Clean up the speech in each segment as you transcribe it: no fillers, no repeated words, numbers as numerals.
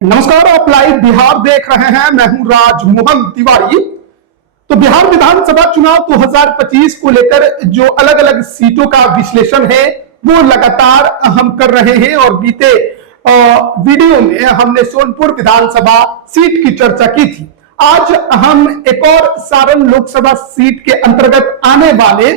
नमस्कार, आप लाइव बिहार देख रहे हैं। मैं हूं राजमोहन तिवारी। तो बिहार विधानसभा चुनाव 2025 को लेकर जो अलग अलग सीटों का विश्लेषण है वो लगातार हम कर रहे हैं और बीते वीडियो में हमने सोनपुर विधानसभा सीट की चर्चा की थी। आज हम एक और सारण लोकसभा सीट के अंतर्गत आने वाले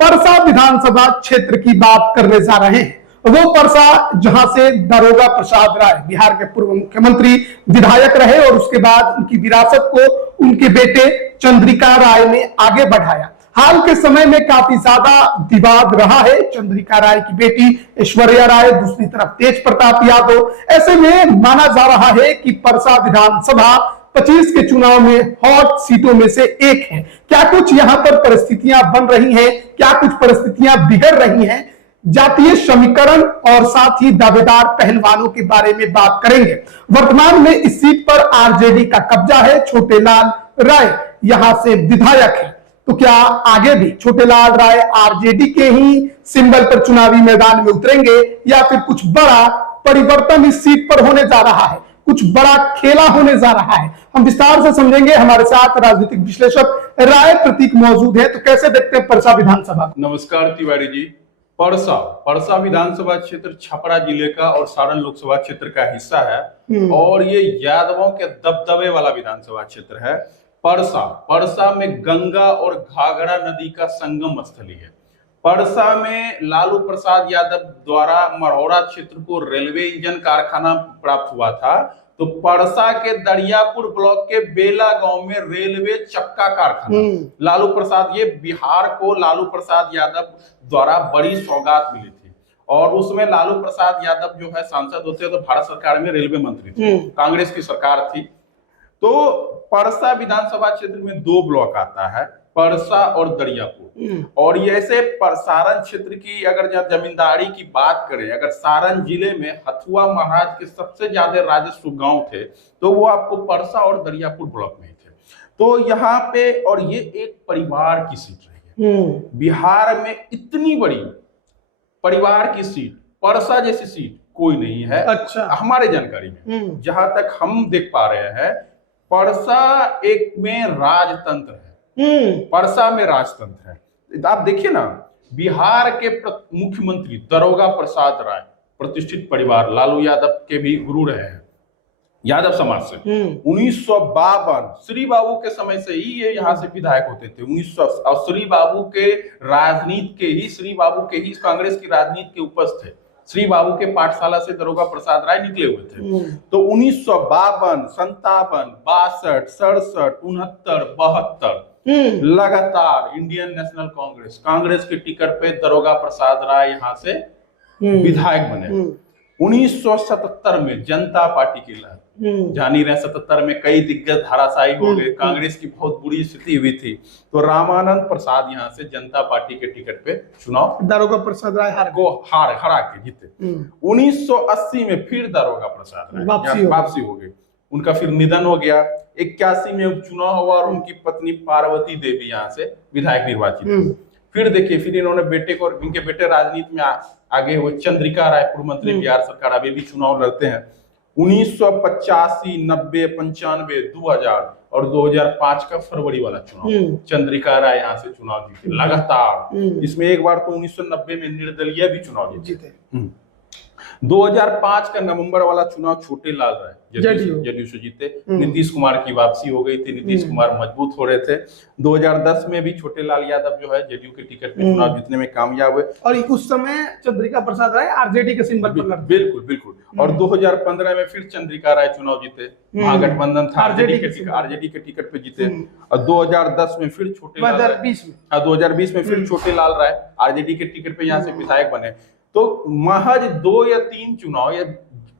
परसा विधानसभा क्षेत्र की बात करने जा रहे हैं। वो परसा जहां से दारोगा प्रसाद राय बिहार के पूर्व मुख्यमंत्री विधायक रहे और उसके बाद उनकी विरासत को उनके बेटे चंद्रिका राय ने आगे बढ़ाया। हाल के समय में काफी ज्यादा विवाद रहा है। चंद्रिका राय की बेटी ऐश्वर्या राय, दूसरी तरफ तेज प्रताप यादव। ऐसे में माना जा रहा है कि परसा विधानसभा 25 के चुनाव में हॉट सीटों में से एक है। क्या कुछ यहां पर परिस्थितियां बन रही हैं, क्या कुछ परिस्थितियां बिगड़ रही हैं, जातीय समीकरण और साथ ही दावेदार पहलवानों के बारे में बात करेंगे। वर्तमान में इस सीट पर आरजेडी का कब्जा है। छोटेलाल राय यहां से विधायक है। तो क्या आगे भी छोटेलाल राय आरजेडी के ही सिंबल पर चुनावी मैदान में उतरेंगे या फिर कुछ बड़ा परिवर्तन इस सीट पर होने जा रहा है, कुछ बड़ा खेला होने जा रहा है? हम विस्तार से समझेंगे। हमारे साथ राजनीतिक विश्लेषक राय प्रतीक मौजूद है। तो कैसे देखते हैं परसा विधानसभा? नमस्कार तिवारी जी। परसा विधानसभा क्षेत्र छपरा जिले का और सारण लोकसभा क्षेत्र का हिस्सा है और ये यादवों के दबदबे वाला विधानसभा क्षेत्र है। परसा में गंगा और घाघरा नदी का संगम स्थली है। परसा में लालू प्रसाद यादव द्वारा मढ़ौरा क्षेत्र को रेलवे इंजन कारखाना प्राप्त हुआ था। तो परसा के दरियापुर ब्लॉक के बेला गांव में रेलवे चक्का कारखाना लालू प्रसाद, ये बिहार को लालू प्रसाद यादव द्वारा बड़ी सौगात मिली थी और उसमें लालू प्रसाद यादव जो है सांसद होते तो भारत सरकार में रेलवे मंत्री थे, कांग्रेस की सरकार थी। तो परसा विधानसभा क्षेत्र में दो ब्लॉक आता है, परसा और दरियापुर। और ऐसे सारण क्षेत्र की अगर जमींदारी की बात करें, अगर सारण जिले में हथुआ महाराज के सबसे ज्यादा राजस्व गांव थे तो वो आपको परसा और दरियापुर ब्लॉक में थे। तो यहाँ पे और ये एक परिवार की सीट रही है। बिहार में इतनी बड़ी परिवार की सीट, परसा जैसी सीट कोई नहीं है। अच्छा, हमारे जानकारी में जहां तक हम देख पा रहे हैं, परसा एक में राजतंत्र है। परसा में राजतंत्र है। आप देखिए ना, बिहार के मुख्यमंत्री दारोगा प्रसाद राय प्रतिष्ठित परिवार, लालू यादव के भी गुरु रहे हैं, यादव समाज से। 1952 श्री बाबू के समय से ही ये यहाँ से विधायक होते थे। 1900 और श्री बाबू के राजनीति के ही, श्री बाबू के ही कांग्रेस की राजनीति के उपज थे। श्री बाबू के पाठशाला से दारोगा प्रसाद राय निकले हुए थे। तो 1952, 57, 62, 67, 69, 72 लगातार इंडियन नेशनल कांग्रेस के टिकट पे दारोगा प्रसाद राय यहाँ से विधायक बने। 1977 में जनता पार्टी की लहर, जानी रहे 77 में कई दिग्गज धाराशायी हो गए, कांग्रेस की बहुत बुरी स्थिति हुई थी। तो रामानंद प्रसाद यहाँ से जनता पार्टी के टिकट पे चुनाव, दारोगा प्रसाद राय हरा के जीते। 1980 में फिर दारोगा प्रसाद राय वापसी हो गई, उनका फिर निधन हो गया। 81 में उपचुनाव हुआ और उनकी पत्नी पार्वती देवी यहाँ से विधायक निर्वाचित हुई। फिर देखिए, फिर इन्होंने बेटे को, इनके बेटे राजनीति में आगे हुए, चंद्रिका राय पूर्व मंत्री बिहार सरकार, अभी भी चुनाव लड़ते हैं। 1985, 90, 95, 2000 और 2005 का फरवरी वाला चुनाव चंद्रिका राय यहाँ से चुनाव जीते लगातार। इसमें एक बार तो 1990 में निर्दलीय भी चुनाव जीते। 2005 का नवंबर वाला चुनाव छोटेलाल राय जदयू से जीते। नीतीश कुमार की वापसी हो गई थी, नीतीश कुमार मजबूत हो रहे थे। 2010 में भी छोटेलाल यादव जो है जदयू के टिकट पे चुनाव जीतने में कामयाब हुए और उस समय चंद्रिका प्रसाद राय आरजेडी के सिंबल पर लड़ते। बिल्कुल। और 2015 में फिर चंद्रिका राय चुनाव जीते, महागठबंधन था, आरजेडी के टिकट पे जीते। और 2010 में फिर 2020 में फिर छोटेलाल राय आरजेडी के टिकट पे यहाँ से विधायक बने। तो महज 2 या 3 चुनाव या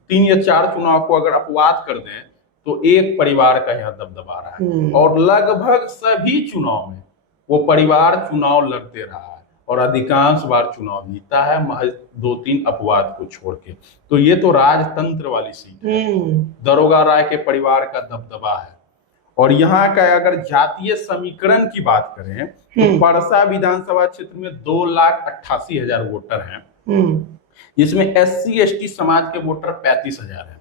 3 या 4 चुनाव को अगर अपवाद कर दें तो एक परिवार का यहाँ दबदबा रहा है और लगभग सभी चुनाव में वो परिवार चुनाव लड़ते रहा है और अधिकांश बार चुनाव जीता है, महज 2-3 अपवाद को छोड़ के। तो ये तो राजतंत्र वाली सीट है, दारोगा राय के परिवार का दबदबा है। और यहाँ का अगर जातीय समीकरण की बात करें तो परसा विधानसभा क्षेत्र में 2,88,000 वोटर हैं, जिसमें SC ST समाज के वोटर 35,000 है।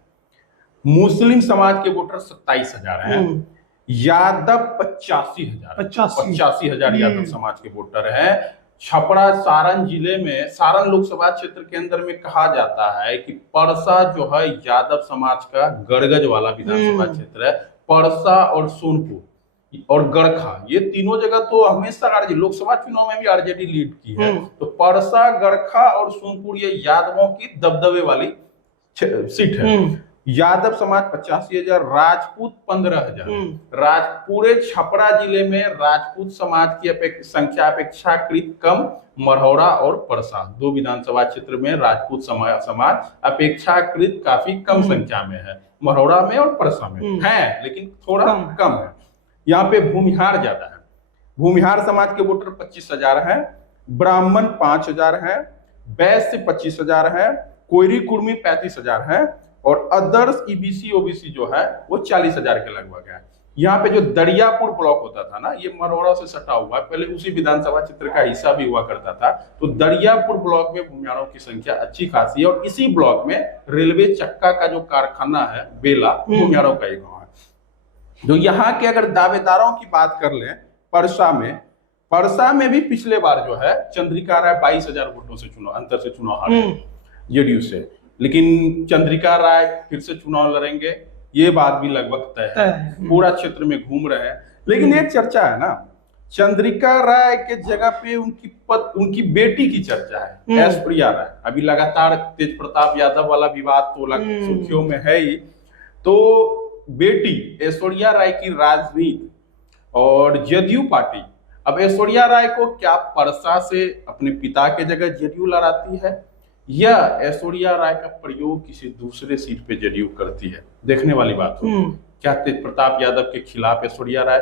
मुस्लिम समाज के वोटर 27,000 हैं, यादव 85,000, 85,000 यादव समाज के वोटर हैं। छपरा सारण जिले में, सारण लोकसभा क्षेत्र के अंदर में कहा जाता है कि परसा जो है यादव समाज का गड़गज वाला विधानसभा क्षेत्र है। परसा और सोनपुर और गड़खा, ये तीनों जगह तो हमेशा लोकसभा चुनाव में भी आरजेडी लीड की है। तो परसा, गड़खा और सोनपुर ये यादवों की दबदबे वाली सीट है। यादव समाज 85,000, राजपूत 15,000। पूरे छपरा जिले में राजपूत समाज की संख्या अपेक्षाकृत कम। मरौरा और परसा, दो विधानसभा क्षेत्र में राजपूत समाज अपेक्षाकृत काफी कम संख्या में है। मरौरा में और परसा में है, लेकिन थोड़ा कम है। यहाँ पे भूमिहार ज्यादा है। भूमिहार समाज के वोटर 25,000 है, ब्राह्मण 5,000 है, वैश्य 25,000 है, कोयरी कुर्मी 35,000 है और अदर्स ईबीसी ओबीसी जो है वो 40,000 के लगभग है। यहाँ पे जो दरियापुर ब्लॉक होता था ना, ये मरौरा से सटा हुआ है, पहले उसी विधानसभा क्षेत्र का हिस्सा भी हुआ करता था। तो दरियापुर ब्लॉक में भूमिहारों की संख्या अच्छी खासी है और इसी ब्लॉक में रेलवे चक्का का जो कारखाना है बेला, भूमिहारों का एक गाँव है। तो यहाँ के अगर दावेदारों की बात कर लें, परसा में भी पिछले बार जो है चंद्रिका राय 22,000 वोटों से अंतर से चुनाव हारे जेडीयू से, लेकिन चंद्रिका राय फिर से चुनाव लड़ेंगे, ये बात भी लगभग तय है। पूरा क्षेत्र में घूम रहे हैं। लेकिन एक चर्चा है ना, चंद्रिका राय के जगह पे उनकी बेटी की चर्चा है, ऐश्वर्या राय। अभी लगातार तेज प्रताप यादव वाला विवाद तो सुर्खियों में है ही। तो बेटी ऐश्वर्या राय की राजनीति और जदयू पार्टी अब ऐश्वर्या राय को क्या परसा से अपने पिता के जगह जदयू लड़ाती है या ऐश्वर्या राय का प्रयोग किसी दूसरे सीट पे जदयू करती है, देखने वाली बात हो। क्या तेज प्रताप यादव के खिलाफ ऐश्वर्या राय,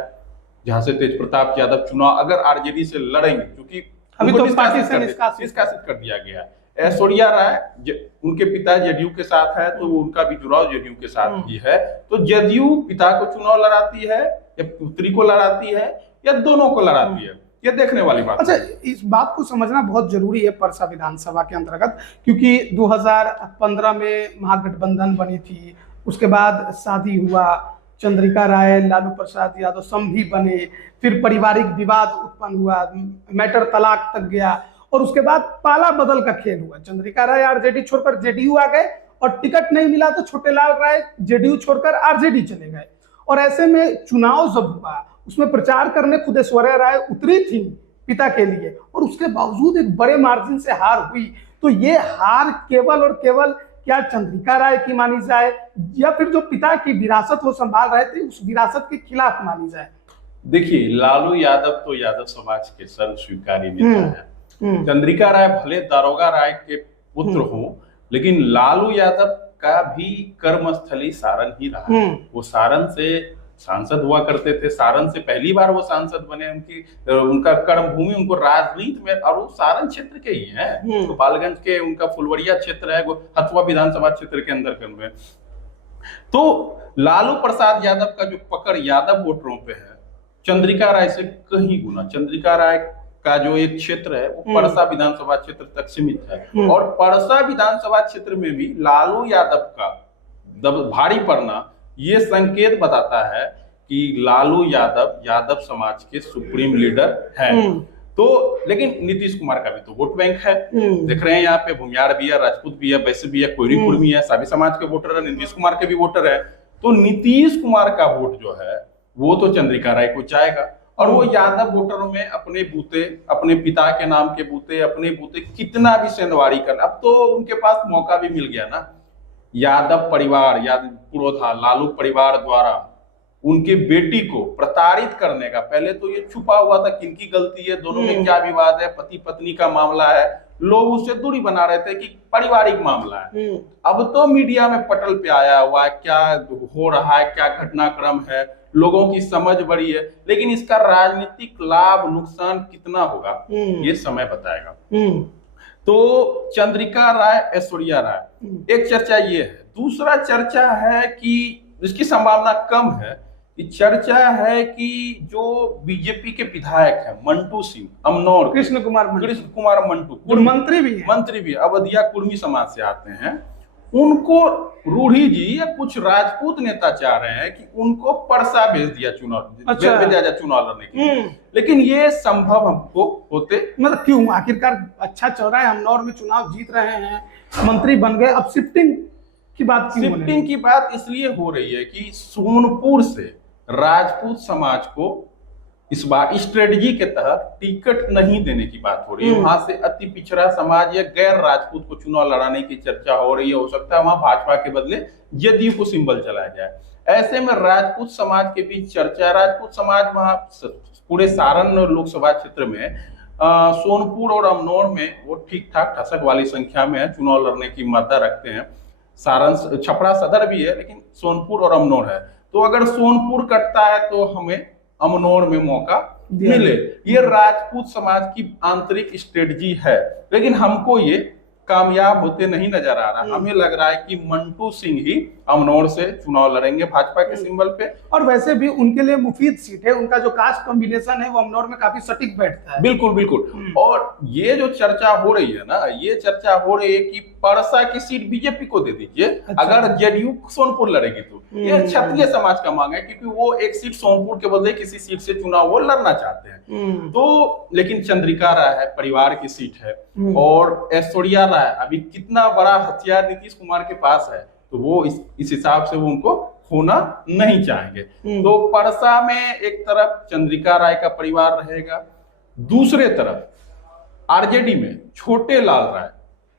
जहां से तेज प्रताप यादव चुनाव अगर आरजेडी से लड़ेंगे, क्योंकि अभी तो पार्टी से निष्कासित कर दिया गया है। ऐश्वर्या राय उनके पिता जदयू के साथ है, तो उनका भी जुड़ाव जदयू के साथ ही है। तो जदयू पिता को चुनाव लड़ाती है या पुत्री को लड़ाती है या दोनों को लड़ाती है, ये देखने वाली बात। अच्छा, इस बात को समझना बहुत जरूरी है परसा विधानसभा के अंतर्गत, क्योंकि 2015 में महागठबंधन बनी थी, उसके बाद शादी हुआ, चंद्रिका राय लालू प्रसाद यादव समधी बने, फिर पारिवारिक विवाद उत्पन्न हुआ, मैटर तलाक तक गया और उसके बाद पाला बदल का खेल हुआ। चंद्रिका राय आरजेडी छोड़कर जेडीयू आ गए और टिकट नहीं मिला तो छोटेलाल राय जेडीयू छोड़कर आरजेडी चले गए। और ऐसे में चुनाव जब हुआ, उसमें प्रचार करने खुद ऐश्वर्या राय उतरी थी पिता के लिए और उसके बावजूद एक बड़े मार्जिन से हार हुई। तो ये हार केवल और केवल क्या चंद्रिका राय की मानी जाए या फिर जो पिता की विरासत वो संभाल रहे थे उस विरासत के खिलाफ मानी जाए? देखिए, लालू यादव तो यादव समाज के सर्व स्वीकार्य नेता है। चंद्रिका राय भले दारोगा राय के पुत्र हो, लेकिन लालू यादव का भी कर्मस्थली सारण ही रहा। वो सारण से सांसद हुआ करते थे, सारण से पहली बार वो सांसद बने। उनका कर्म भूमि, उनको राजनीति में, और वो सारण क्षेत्र के ही हैं, गोपालगंज के, उनका फुलवरिया क्षेत्र है, वो हथुआ विधानसभा क्षेत्र के अंदर कर्म है। तो लालू प्रसाद यादव का जो पकड़ यादव वोटरों पे है, चंद्रिका राय से कहीं गुना। चंद्रिका राय का जो एक क्षेत्र है वो परसा विधानसभा क्षेत्र तक सीमित है और परसा विधानसभा क्षेत्र में भी लालू यादव का भारी पड़ना ये संकेत बताता है कि लालू यादव समाज के सुप्रीम लीडर हैं। तो लेकिन नीतीश कुमार का भी तो वोट बैंक है, देख रहे हैं यहाँ पे भूमिहार भी है, राजपूत भी है, वैश्य भी है, कोयरी कुर्मी है, सभी समाज के वोटर है, नीतीश कुमार के भी वोटर है। तो नीतीश कुमार का वोट जो है वो तो चंद्रिका राय को जाएगा और वो यादव वोटरों में अपने बूते, अपने पिता के नाम के बूते, अपने बूते कितना भी सेंधवारी कर, अब तो उनके पास मौका भी मिल गया ना। यादव परिवार, यादव पुरोधा, लालू परिवार द्वारा उनके बेटी को प्रताड़ित करने का, पहले तो ये छुपा हुआ था किनकी गलती है, दोनों में क्या विवाद है, पति पत्नी का मामला है, लोग उससे दूरी बना रहे थे कि पारिवारिक मामला है। अब तो मीडिया में पटल पे आया हुआ है, क्या हो रहा है, क्या घटनाक्रम है, लोगों की समझ बढ़ी है, लेकिन इसका राजनीतिक लाभ नुकसान कितना होगा ये समय बताएगा। तो चंद्रिका राय, ऐश्वर्या राय, एक चर्चा ये है। दूसरा चर्चा है कि जिसकी संभावना कम है, कि चर्चा है कि जो बीजेपी के विधायक हैं मंटू सिंह, अमनौर, कृष्ण कुमार मंटू, मंत्री भी है, अवधिया कुर्मी समाज से आते हैं, उनको रूढ़ी जी या कुछ राजपूत नेता चाह रहे हैं कि उनको परसा भेज दिया चुनाव, अच्छा। भेज दिया चुनाव लड़ने के लिए। लेकिन ये संभव हमको होते मतलब क्यों, आखिरकार अच्छा चल रहा है, अमनौर में चुनाव जीत रहे हैं, मंत्री बन गए, अब शिफ्टिंग की बात क्यों हो रही है? शिफ्टिंग की बात इसलिए हो रही है कि सोनपुर से राजपूत समाज को इस बार स्ट्रेटजी के तहत टिकट नहीं देने की बात हो रही है। वहां से अति पिछड़ा समाज या गैर राजपूत को चुनाव लड़ाने की चर्चा हो रही है। हो सकता है वहां भाजपा के बदले जदयू को सिंबल चलाया जाए। ऐसे में राजपूत समाज के बीच चर्चा, राजपूत समाज वहां पूरे सारण लोकसभा क्षेत्र में सोनपुर और अमनौर में वो ठीक ठाक ठसक वाली संख्या में है, चुनाव लड़ने की मादा रखते हैं। सारण छपरा सदर भी है, लेकिन सोनपुर और अमनौर है। तो अगर सोनपुर कटता है तो हमें अमनौर में मौका मिले, ये राजपूत समाज की आंतरिक स्ट्रेटजी है। लेकिन हमको ये कामयाब होते नहीं नजर आ रहा। हमें लग रहा है कि मंटू सिंह ही अमनौर से चुनाव लड़ेंगे भाजपा के सिंबल पे। और वैसे भी उनके लिए मुफीद सीट है, उनका जो कास्ट कॉम्बिनेशन है वो अमनौर में काफी सटीक बैठता है। बिल्कुल बिल्कुल। और ये जो चर्चा हो रही है ना, ये चर्चा हो रही है कि परसा की सीट बीजेपी को दे दीजिए। अच्छा। अगर जेडीयू सोनपुर लड़ेगी तो ये क्षत्रिय समाज का मांग है, क्योंकि वो एक सीट सोनपुर के बदले किसी सीट से चुनाव वो लड़ना चाहते हैं। तो लेकिन चंद्रिका राय है, परिवार की सीट है, और ऐश्वर्या राय अभी कितना बड़ा हथियार नीतीश कुमार के पास है, तो वो इस हिसाब से वो उनको खोना नहीं चाहेंगे। तो परसा में एक तरफ चंद्रिका राय का परिवार रहेगा, दूसरे तरफ आरजेडी में छोटे लाल राय,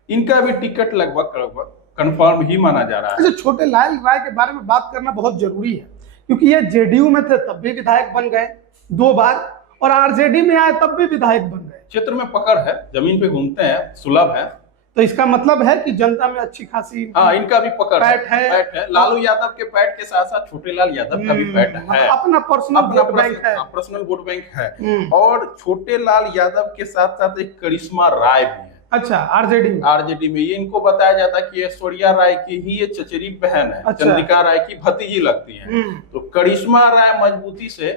इनका भी टिकट लगभग कंफर्म ही माना जा रहा है। अच्छा, छोटे लाल राय के बारे में बात करना बहुत जरूरी है, क्योंकि ये जेडीयू में थे तब भी विधायक बन गए 2 बार, और आरजेडी में आए तब भी विधायक बन गए। क्षेत्र में पकड़ है, जमीन पे घूमते हैं, सुलभ है। तो इसका मतलब है कि जनता में अच्छी खासी इनका भी पकड़ पैठ है। पैठ है। लालू यादव के पैठ के साथ साथ छोटे लाल यादव का भी पैठ है, अपना पर्सनल वोट बैंक है। पर्सनल वोट बैंक है। और छोटे लाल यादव के साथ साथ एक करिश्मा राय भी है। अच्छा, आरजेडी में ये इनको बताया जाता है कि ऐश्वर्या राय की ही ये चचेरी बहन है। अच्छा। चंद्रिका राय की भतीजी लगती है। तो करिश्मा राय मजबूती से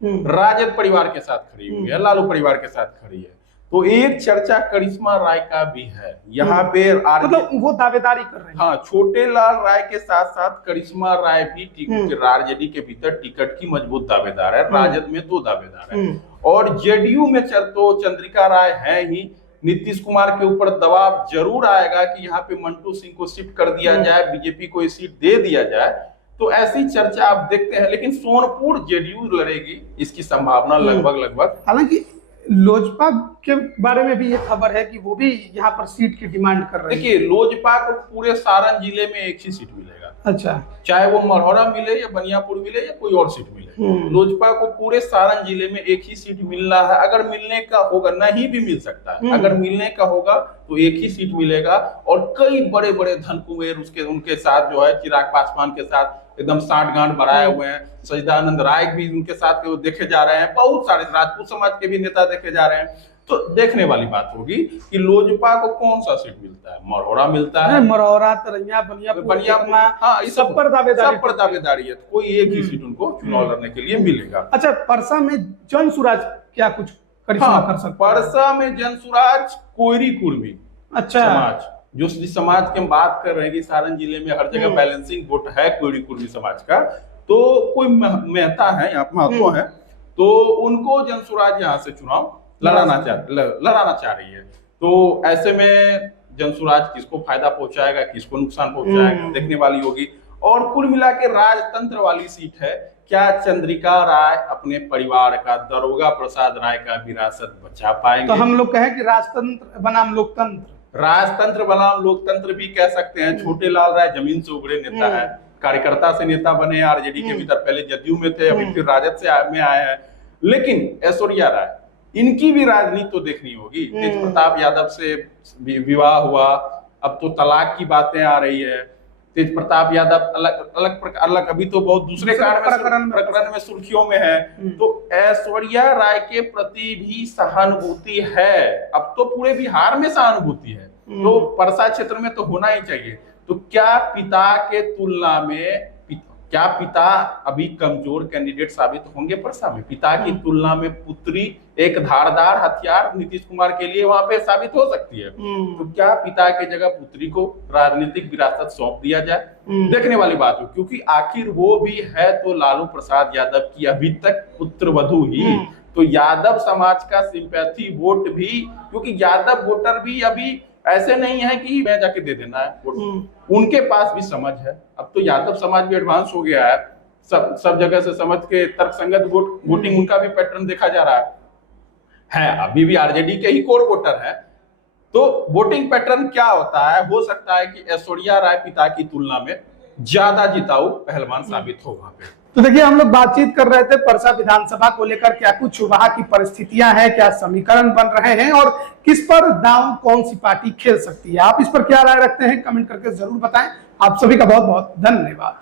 राजद परिवार के साथ खड़ी हुई है, लालू परिवार के साथ खड़ी है। तो एक चर्चा करिश्मा राय का भी है यहाँ पे, मतलब वो दावेदारी कर रहे हैं। हाँ, छोटे लाल राय के साथ साथ करिश्मा राय भी आरजेडी के भीतर टिकट की मजबूत दावेदार है। राजद में 2 दावेदार है, और जेडीयू में तो चंद्रिका राय है ही। नीतीश कुमार के ऊपर दबाव जरूर आएगा कि यहाँ पे मंटू सिंह को शिफ्ट कर दिया जाए, बीजेपी को ये सीट दे दिया जाए। तो ऐसी चर्चा आप देखते हैं। लेकिन सोनपुर जेडीयू लड़ेगी, इसकी संभावना लगभग। हालांकि लोजपा के बारे में भी ये खबर है कि वो भी यहाँ पर सीट की डिमांड कर रही है। देखिए, लोजपा को पूरे सारण जिले में एक ही सीट मिलेगा। अच्छा, चाहे वो मरहौरा मिले या बनियापुर मिले या कोई और सीट मिले, लोजपा को पूरे सारण जिले में एक ही सीट मिलना है। अगर मिलने का होगा, नहीं भी मिल सकता है, अगर मिलने का होगा तो एक ही सीट मिलेगा। और कई बड़े बड़े धन कुबेर उनके साथ जो है, चिराग पासवान के साथ एकदम साठगांठ बढ़ाए हुए हैं। सचिदानंद राय भी उनके साथ देखे जा रहे हैं। बहुत सारे राजपूत समाज के भी नेता देखे जा रहे हैं। तो देखने वाली बात होगी कि लोजपा को कौन सा सीट मिलता है। मरहौरा मिलता है, मरहौरा, तरैया, बनियापुर, हाँ, सब पर दावेदारी है। कोई एक ही सीट उनको चुनाव लड़ने के लिए मिलेगा। अच्छा, परसा में जनसुराज क्या कुछ करिश्मा कर सकता है? परसा में जनसुराज कोयरी कुर्मी समाज, जो जिस समाज की हम बात कर रहे हैं कि सारण जिले में हर जगह बैलेंसिंग वोट है कोयरी कुर्मी समाज का, तो कोई मेहता है यहाँ महत्व है, तो उनको जनसुराज यहाँ से चुनाव लड़ाना चाह रही है। तो ऐसे में जनसुराज किसको फायदा पहुंचाएगा, किसको नुकसान पहुंचाएगा, देखने वाली होगी। और कुल मिला के राजतंत्र वाली सीट है। क्या चंद्रिका राय अपने परिवार का, दरोगा प्रसाद राय का विरासत बचा पाएंगे? तो हम लोग कहें कि राजतंत्र बनाम लोकतंत्र, राजतंत्र बनाम लोकतंत्र भी कह सकते हैं। छोटे लाल राय जमीन से उभरे नेता है, कार्यकर्ता से नेता बने, आरजेडी के भीतर पहले जदयू में थे, अभी फिर राजद से में आए हैं। लेकिन ऐश्वर्या राय, इनकी भी राजनीति तो देखनी होगी। तेज प्रताप यादव से विवाह हुआ, अब तो तलाक की बातें आ रही है। तेज प्रताप यादव अलग अभी तो बहुत दूसरे प्रकरण में सुर्खियों में है। तो ऐश्वर्या राय के प्रति भी सहानुभूति है। अब तो पूरे बिहार में सहानुभूति है, तो परसा क्षेत्र में तो होना ही चाहिए। तो क्या पिता के तुलना में क्या पिता अभी कमजोर कैंडिडेट साबित होंगे परसा में? पिता की तुलना में पुत्री एक धारदार हथियार नीतीश कुमार के लिए वहां पे साबित हो सकती है। तो क्या पिता की जगह पुत्री को राजनीतिक विरासत सौंप दिया जाए? देखने वाली बात हो, क्योंकि आखिर वो भी है तो लालू प्रसाद यादव की अभी तक पुत्रवधू ही। तो यादव समाज का सिंपैथी वोट भी, क्योंकि यादव वोटर भी अभी ऐसे नहीं है कि मैं जाके दे देना है वोट, उनके पास भी समझ है। अब तो यादव समाज भी एडवांस हो गया है, सब जगह से समझ के तर्कसंगत वोटिंग उनका भी पैटर्न देखा जा रहा है। अभी भी आरजेडी के ही कोर वोटर है। तो वोटिंग पैटर्न क्या होता है? हो सकता है कि ऐश्वर्या राय पिता की तुलना में ज्यादा जिताऊ पहलवान साबित हो वहां पे। तो देखिए, हम लोग बातचीत कर रहे थे परसा विधानसभा को लेकर, क्या कुछ वहां की परिस्थितियां हैं, क्या समीकरण बन रहे हैं और किस पर दांव कौन सी पार्टी खेल सकती है। आप इस पर क्या राय रखते हैं कमेंट करके जरूर बताएं। आप सभी का बहुत बहुत धन्यवाद।